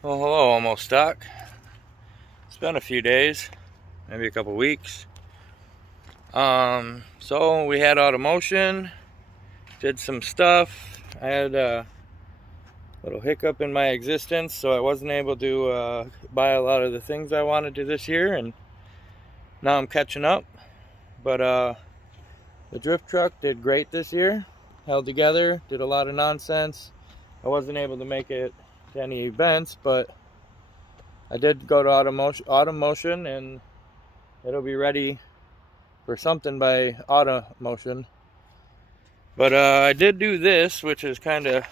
Well, hello, almost stuck. It's been a few days, maybe a couple weeks. So we had Automotion, did some stuff. I had a little hiccup in my existence, so I wasn't able to buy a lot of the things I wanted to this year, and now I'm catching up. But the drift truck did great this year, held together, did a lot of nonsense. I wasn't able to make it to any events, but I did go to Automotion, and it'll be ready for something by Automotion. But I did do this, which is kind of,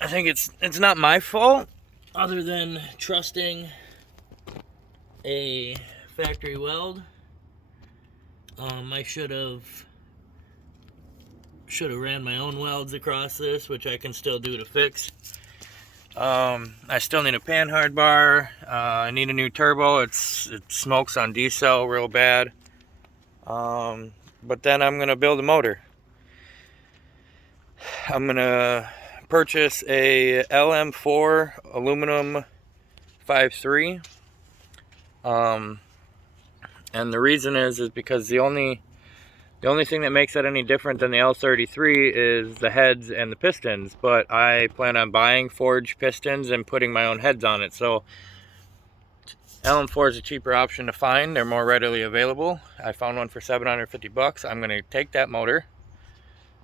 I think it's not my fault, other than trusting a factory weld. I should have ran my own welds across this, which I can still do to fix. I still need a panhard bar. I need a new turbo. It smokes on diesel real bad. But then I'm gonna build a motor. I'm gonna purchase a LM4 aluminum 5.3. And the reason is because the only thing that makes it any different than the L33 is the heads and the pistons. But I plan on buying forged pistons and putting my own heads on it. So LM4 is a cheaper option to find. They're more readily available. I found one for $750. I'm going to take that motor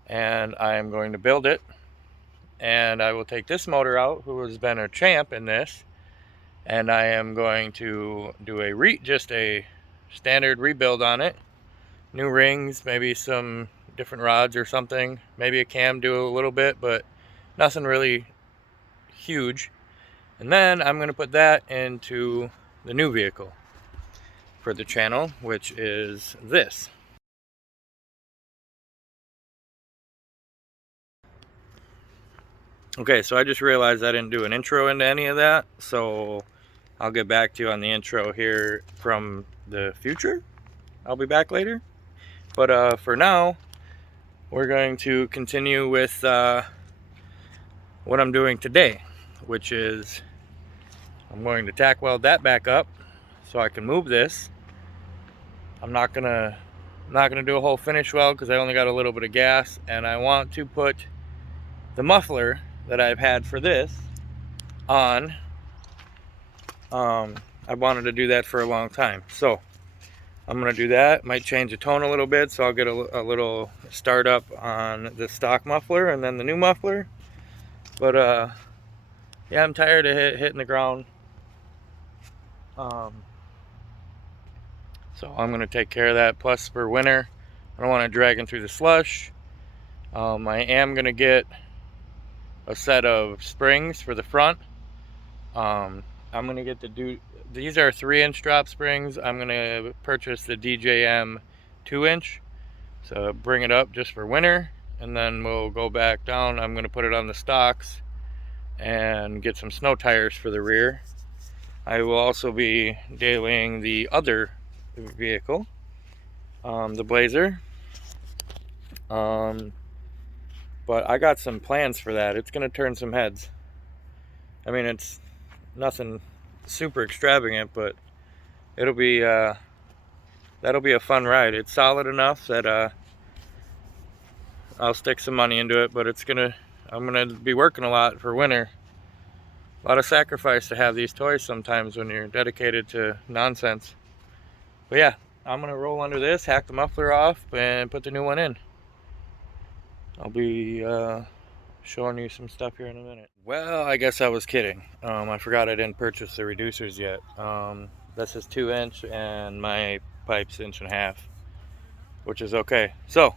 and I am going to build it. And I will take this motor out, who has been a champ in this, and I am going to do just a standard rebuild on it. New rings, maybe some different rods or something. Maybe a cam do a little bit, but nothing really huge. And then I'm going to put that into the new vehicle for the channel, which is this. Okay, so I just realized I didn't do an intro into any of that, so I'll get back to you on the intro here from the future. I'll be back later. But for now, we're going to continue with what I'm doing today, which is I'm going to tack weld that back up so I can move this. I'm not gonna do a whole finish weld because I only got a little bit of gas, and I want to put the muffler that I've had for this on. I wanted to do that for a long time, so I'm gonna do that. Might change the tone a little bit, so I'll get a little startup on the stock muffler and then the new muffler. But yeah, I'm tired of hitting the ground. So I'm gonna take care of that. Plus for winter, I don't want to drag through the slush. I am gonna get a set of springs for the front. I'm gonna get these are 3-inch drop springs. I'm gonna purchase the DJM 2-inch. So bring it up just for winter, and then we'll go back down. I'm gonna put it on the stocks and get some snow tires for the rear. I will also be dailying the other vehicle, the Blazer. But I got some plans for that. It's gonna turn some heads. I mean, it's nothing super extravagant, but it'll be that'll be a fun ride. It's solid enough that I'll stick some money into it, but I'm gonna be working a lot for winter. A lot of sacrifice to have these toys sometimes when you're dedicated to nonsense. But yeah, I'm gonna roll under this, hack the muffler off, and put the new one in. I'll be showing you some stuff here in a minute. Well, I guess I was kidding. I forgot I didn't purchase the reducers yet. This is 2-inch and my pipe's 1.5 inches, which is okay. So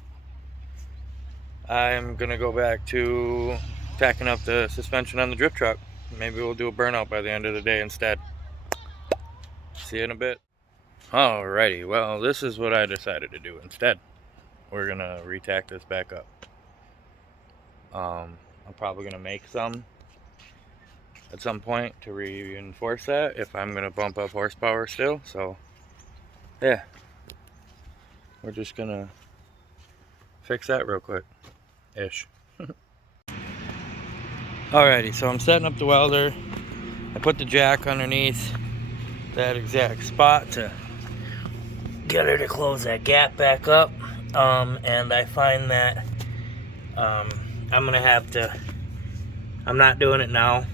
I'm gonna go back to tacking up the suspension on the drift truck. Maybe we'll do a burnout by the end of the day instead. See you in a bit. Alrighty, well, this is what I decided to do instead. We're gonna retack this back up. I'm probably gonna make some at some point to reinforce that if I'm gonna bump up horsepower still. So yeah, we're just gonna fix that real quick ish. Alrighty, so I'm setting up the welder. I put the jack underneath that exact spot to get her to close that gap back up. And I find that I'm gonna have to, I'm not doing it now.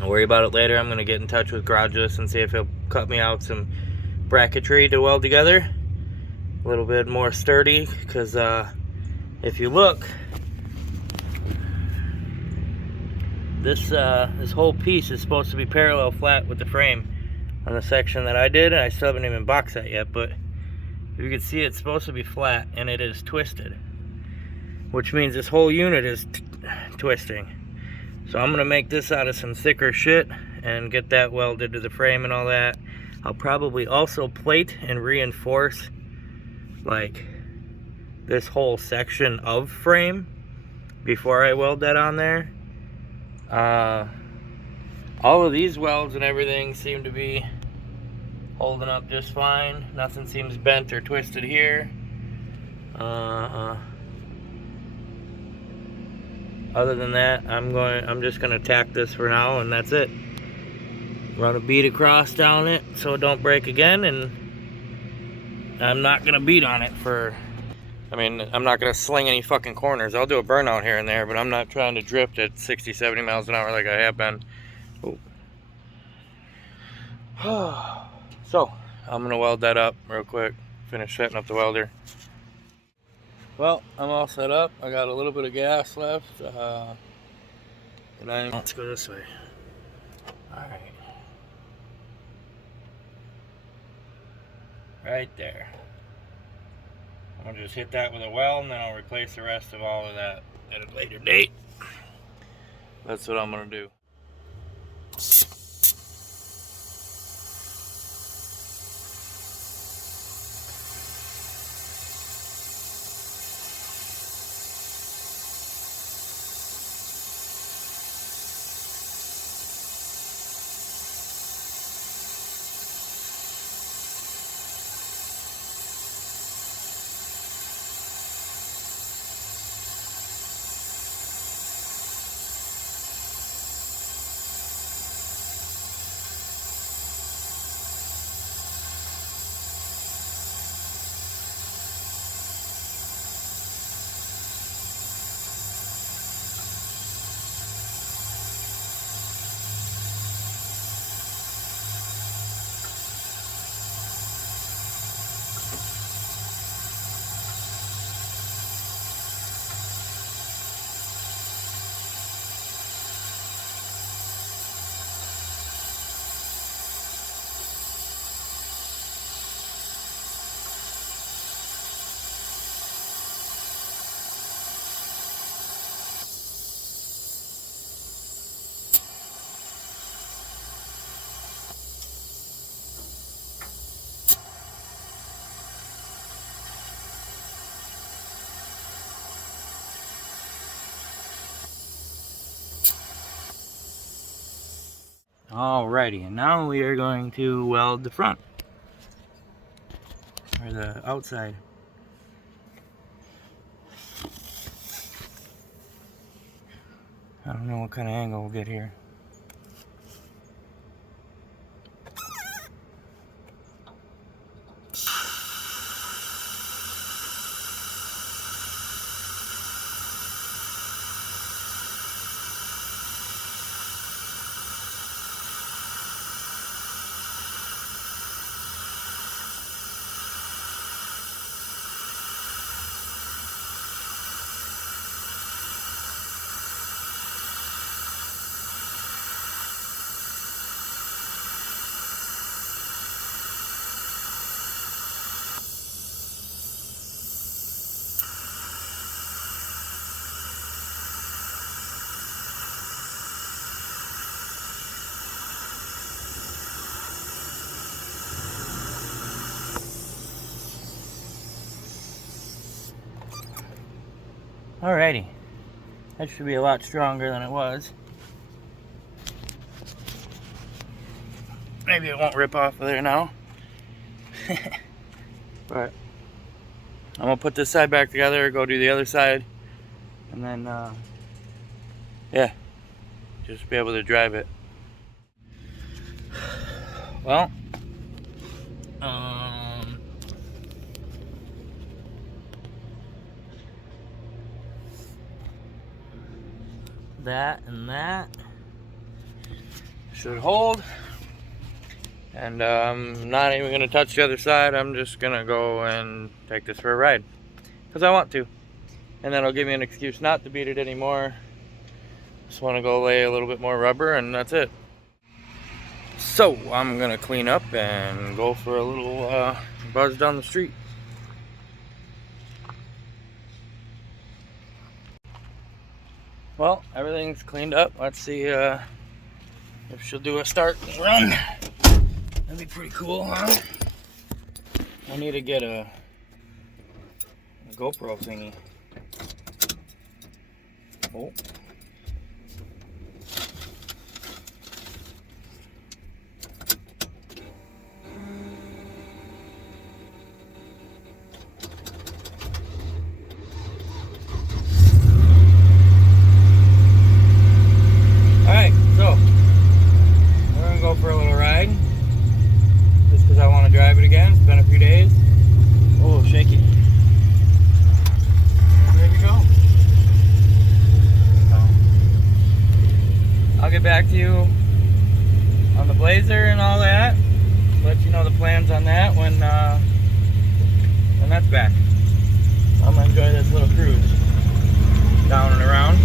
I'll worry about it later. I'm gonna get in touch with Garageless and see if he'll cut me out some bracketry to weld together. A little bit more sturdy, because if you look, this whole piece is supposed to be parallel flat with the frame on the section that I did, and I still haven't even boxed that yet, but if you can see, it's supposed to be flat, and it is twisted, which means this whole unit is twisting. So I'm gonna make this out of some thicker shit and get that welded to the frame and all that. I'll probably also plate and reinforce like this whole section of frame before I weld that on there. All of these welds and everything seem to be holding up just fine. Nothing seems bent or twisted here. Other than that, I'm just gonna tack this for now, and that's it. Run a bead across down it so it don't break again, and I'm not gonna beat on it for, I'm not gonna sling any fucking corners. I'll do a burnout here and there, but I'm not trying to drift at 60, 70 miles an hour like I have been. So, I'm gonna weld that up real quick, finish setting up the welder. Well, I'm all set up. I got a little bit of gas left. Let's go this way. Alright. Right there. I'm gonna just hit that with a weld, and then I'll replace the rest of all of that at a later date. That's what I'm gonna do. Alrighty, and now we are going to weld the front, or the outside. I don't know what kind of angle we'll get here. Alrighty, that should be a lot stronger than it was. Maybe it won't rip off of there now. But I'm gonna put this side back together, go do the other side, and then yeah, just be able to drive it. Well, that and that should hold. And I'm not even going to touch the other side. I'm just going to go and take this for a ride because I want to. And that'll give me an excuse not to beat it anymore. Just want to go lay a little bit more rubber and that's it. So I'm going to clean up and go for a little buzz down the street. Well, everything's cleaned up. Let's see if she'll do a start and run. That'd be pretty cool, huh? I need to get a GoPro thingy. Oh. Alright, so we're gonna go for a little ride. Just because I want to drive it again. It's been a few days. Oh, shaky. There we go. I'll get back to you on the Blazer and all that. Let you know the plans on that when that's back. I'm gonna enjoy this little cruise down and around.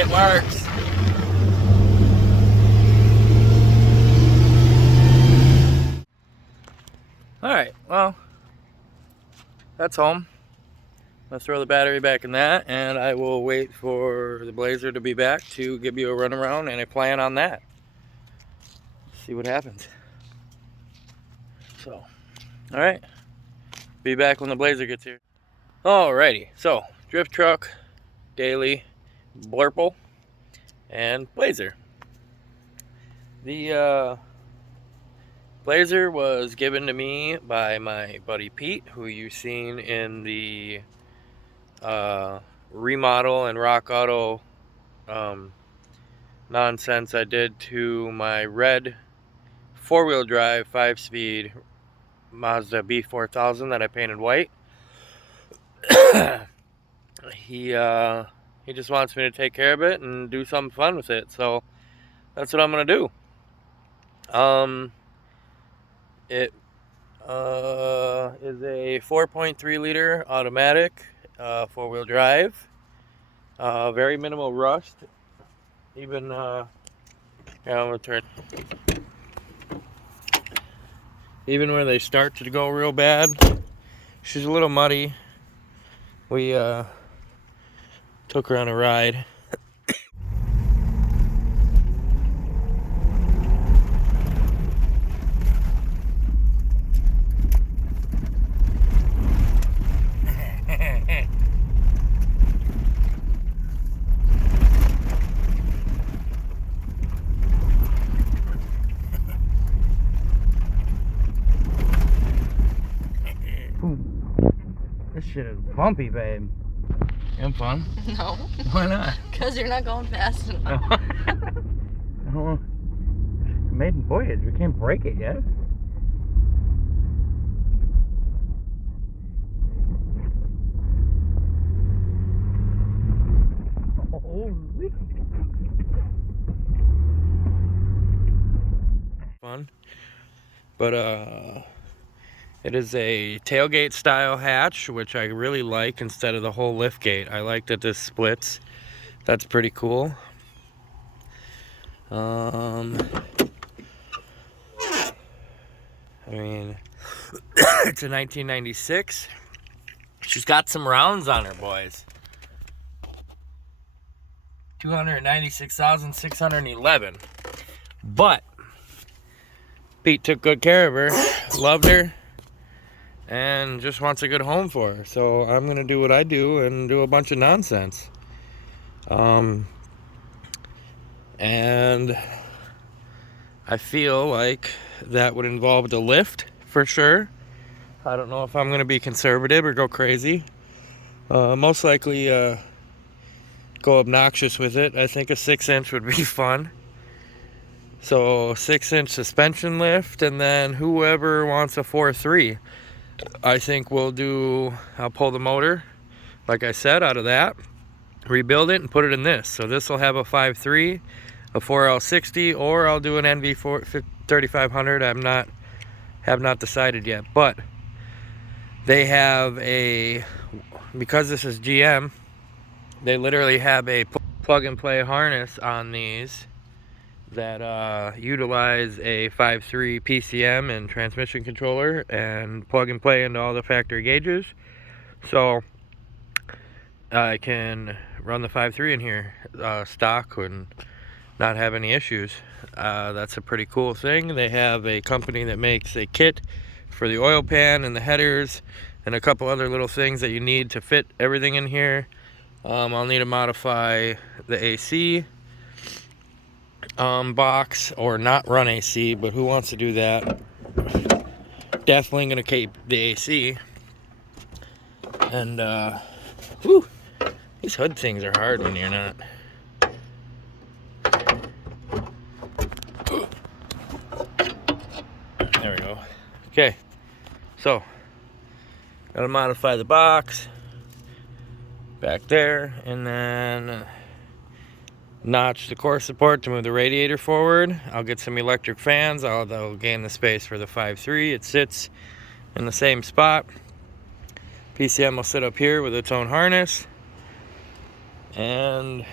It works. Alright, well, that's home. Let's throw the battery back in that, and I will wait for the Blazer to be back to give you a run around and a plan on that. See what happens. So, alright. Be back when the Blazer gets here. Alrighty, so drift truck, daily, Blurple, and Blazer. The Blazer was given to me by my buddy Pete, who you've seen in the remodel and rock auto nonsense I did to my red 4-wheel drive 5-speed Mazda B4000 that I painted white. He just wants me to take care of it and do something fun with it, so that's what I'm gonna do. It is a 4.3 liter automatic 4-wheel drive. Very minimal rust. Even yeah, I'm gonna turn. Even where they start to go real bad, she's a little muddy. We took her on a ride. shit is bumpy, babe. You having fun? No. Why not? Because you're not going fast enough. Oh, maiden voyage. We can't break it yet. Holy. Fun. But it is a tailgate style hatch, which I really like instead of the whole lift gate. I like that this splits. That's pretty cool. I mean, it's a 1996. She's got some rounds on her, boys. 296,611. But Pete took good care of her, loved her, and just wants a good home for her. So I'm gonna do what I do and do a bunch of nonsense. And I feel like that would involve the lift for sure. I don't know if I'm gonna be conservative or go crazy. Most likely go obnoxious with it. I think a 6-inch would be fun. So 6-inch suspension lift, and then whoever wants a 4.3, I think I'll pull the motor, like I said, out of that, rebuild it and put it in this. So this will have a 5.3, a 4L60, or I'll do an NV 3500. Have not decided yet, but they have because this is GM, they literally have a plug and play harness on these that utilize a 5.3 PCM and transmission controller and plug and play into all the factory gauges. So I can run the 5.3 in here stock and not have any issues. That's a pretty cool thing. They have a company that makes a kit for the oil pan and the headers and a couple other little things that you need to fit everything in here. I'll need to modify the AC box or not run AC, but who wants to do that? Definitely gonna keep the AC. And whew, these hood things are hard when you're not. There we go. Okay, so gotta modify the box back there, and then notch the core support to move the radiator forward. I'll get some electric fans. That'll gain the space for the 5.3. It sits in the same spot. PCM will sit up here with its own harness, and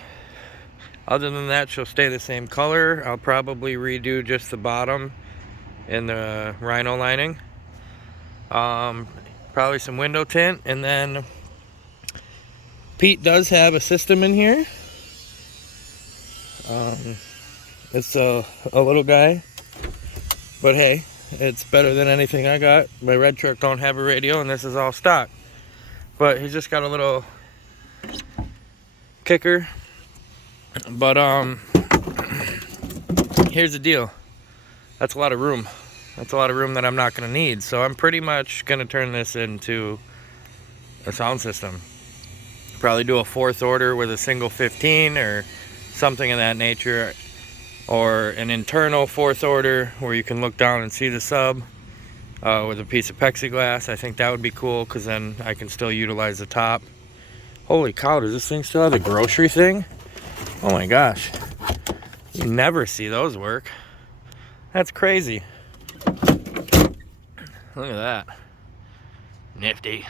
other than that, she'll stay the same color. I'll probably redo just the bottom and the rhino lining. Probably some window tint, and then Pete does have a system in here. It's a little guy, but hey, it's better than anything I got. My red truck don't have a radio, and this is all stock. But he's just got a little kicker. But here's the deal. That's a lot of room. That's a lot of room that I'm not gonna need. So I'm pretty much gonna turn this into a sound system. Probably do a 4th order with a single 15 or something of that nature, or an internal 4th order where you can look down and see the sub with a piece of plexiglass. I think that would be cool, because then I can still utilize the top. Holy cow, does this thing still have the grocery thing? Oh my gosh, you never see those work. That's crazy. Look at that, nifty.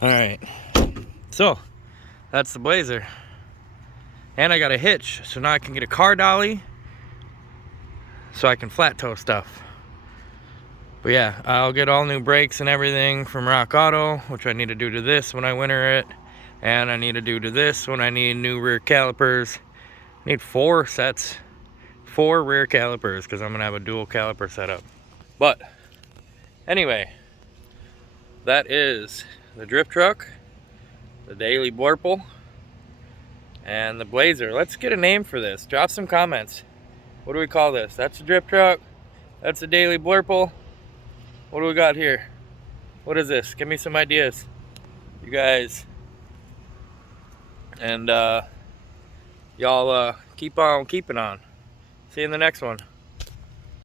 All right, so that's the Blazer. And I got a hitch, so now I can get a car dolly so I can flat tow stuff. But yeah, I'll get all new brakes and everything from Rock Auto, which I need to do to this when I winter it. And I need to do to this when I need new rear calipers. I need 4 rear calipers, because I'm gonna have a dual caliper setup. But anyway, that is the drift truck, the Daily Blurple, and the Blazer. Let's get a name for this. Drop some comments. What do we call this? That's the drift truck. That's the Daily Blurple. What do we got here? What is this? Give me some ideas. you guys. And y'all keep on keeping on. See you in the next one.